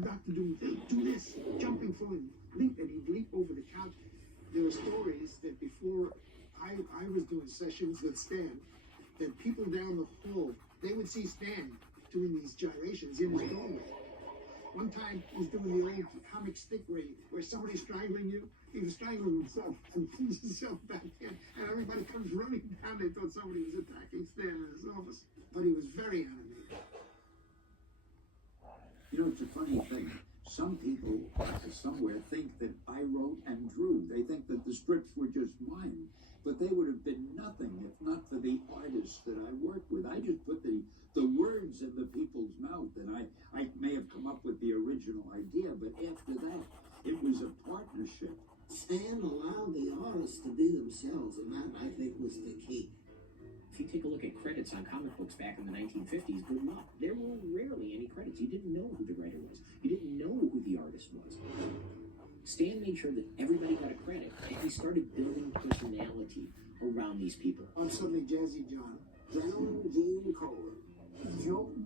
I'm about to do this, jumping for him, leap, and he'd leap over the couch. There were stories that before I was doing sessions with Stan, that people down the hall, they would see Stan doing these gyrations in his doorway. One time he was doing the old comic stick where somebody's strangling you. He was strangling himself and pulls himself back in, and everybody comes running down. They thought somebody was attacking Stan in his office, but he was very animated. You know, it's a funny thing. Some people somewhere think that I wrote and drew. They think that the strips were just mine, but they would have been nothing if not for the artists that I worked with. I just put the words in the people's mouth, and I may have come up with the original idea, but after that, it was a partnership. Stan allowed the artists to be themselves, and that, I think, was the key. If you take a look at credits on comic books back in the 1950s, good luck. There were rarely any credits. You didn't know who the writer was. You didn't know who the artist was. Stan made sure that everybody got a credit, and he started building personality around these people. I'm suddenly Jazzy John. Brown Gene Colan.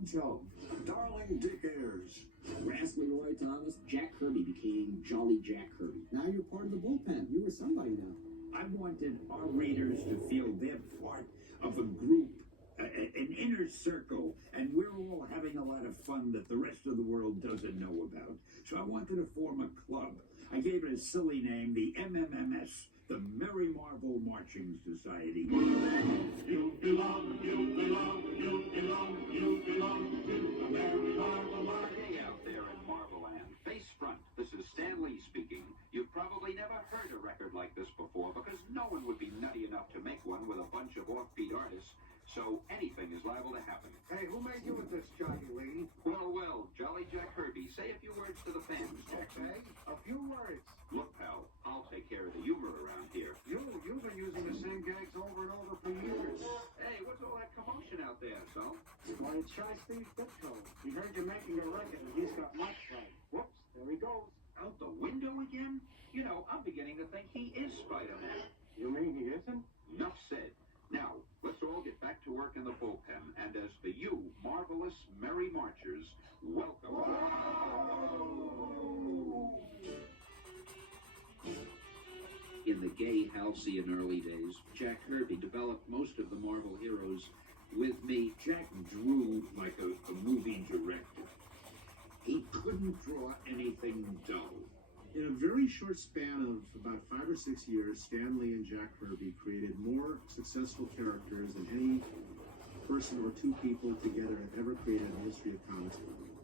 Joe, Darling Dick Ayers. Rassley Roy Thomas, Jack Kirby became Jolly Jack Kirby. Now you're part of the bullpen. You were somebody now. I wanted our readers to feel they're part of a group, an inner circle, and we're all having a lot of fun that the rest of the world doesn't know about. So I wanted to form a club. I gave it a silly name, the MMMS, the Merry Marvel Marching Society. You belong, you belong, you belong, you belong to the Merry Marvel Marching. Hey out there in Marveland, face front, this is Stan Lee speaking. You've probably never heard a record like this before because no one would be nutty enough to make one with a bunch of offbeat artists, so anything is liable to happen. Hey, who made you with this Johnny Lee? Well, Jolly Jack Kirby, say a few words to the fans, Jackson. Okay, a few words. Look, pal, I'll take care of the humor around here. You've been using the same gags over and over for years. Hey, what's all that commotion out there, son? Why, it's Shy Steve Ditko. He heard you making a record and he's got much right. Whoops, there he goes. Out the window again? You know, I'm beginning to think he is Spider-Man. You mean he isn't? Enough said. Now, let's all get back to work in the bullpen. And as for you, marvelous Merry Marchers, welcome. In the gay, halcyon early days, Jack Kirby developed most of the Marvel heroes with me. Jack drew like a movie director. He couldn't draw anything dull. In a very short span of about 5 or 6 years, Stan Lee and Jack Kirby created more successful characters than any person or two people together have ever created in the history of comics.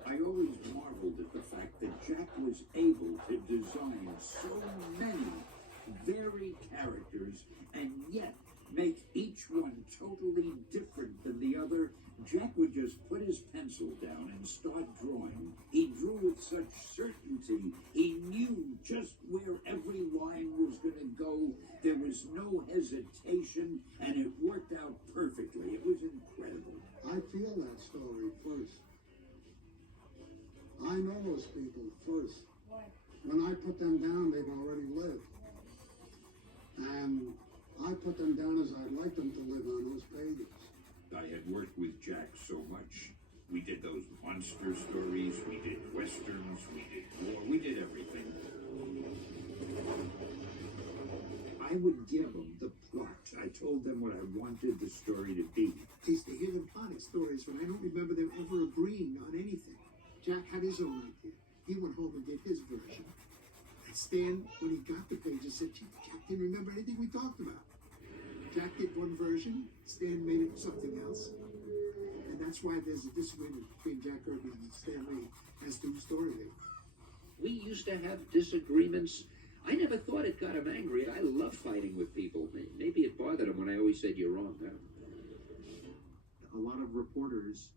I always marveled at the fact that Jack was able to design so many varied characters and yet make each one totally different than the other. Jack would just put his pencil down and start drawing. He drew with such certainty. He knew just where every line was going to go. There was no hesitation, and it worked out perfectly. It was incredible. I feel that story first. I know those people first. When I put them down, they've already lived. And I put them down as I'd like them to live on those pages. I had worked with Jack so much. We did those monster stories, we did westerns, we did war, we did everything. I would give them the plot. I told them what I wanted the story to be. I used to hear them plotting stories, but I don't remember them ever agreeing on anything. Jack had his own idea. He went home and did his version. And Stan, when he got the pages, said, Jack didn't remember anything we talked about. Jack did one version, Stan made it something else. And that's why there's a disagreement between Jack Kirby and Stan Lee as to whose story they were. We used to have disagreements. I never thought it got him angry. I love fighting with people. Maybe it bothered him when I always said you're wrong. Huh? A lot of reporters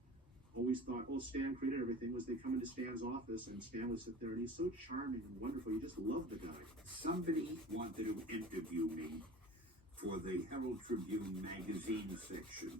always thought, oh, Stan created everything, was they come into Stan's office and Stan would sit there and he's so charming and wonderful. You just love the guy. Somebody wanted to interview me for the Herald Tribune magazine section.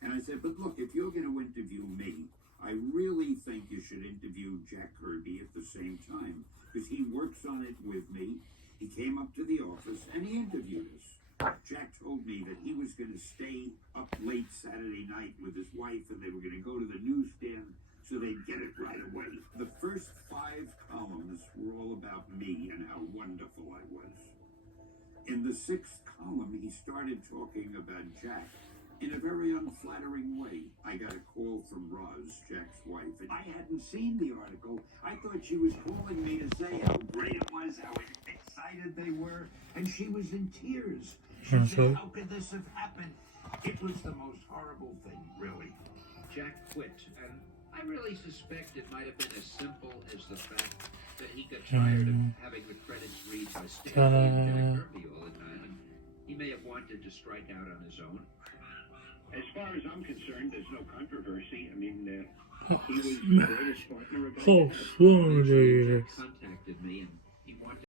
And I said, but look, if you're going to interview me, I really think you should interview Jack Kirby at the same time, because he works on it with me. He came up to the office and he interviewed us. Jack told me that he was going to stay up late Saturday night with his wife and they were going to go to the newsstand so they'd get it right away. The first 5 me and how wonderful I was. In the 6th column, he started talking about Jack in a very unflattering way. I got a call from Roz, Jack's wife, and I hadn't seen the article. I thought she was calling me to say how great it was, how excited they were, and she was in tears. She said, "How could this have happened?" It was the most horrible thing, really. Jack quit, and I really suspect it might have been as simple as the fact that he got tired of having the credits read by Stanley and Jack Kirby all the time, and he may have wanted to strike out on his own. As far as I'm concerned, there's no controversy. I mean, he was the greatest partner a guy had. Eventually, Jack contacted me, and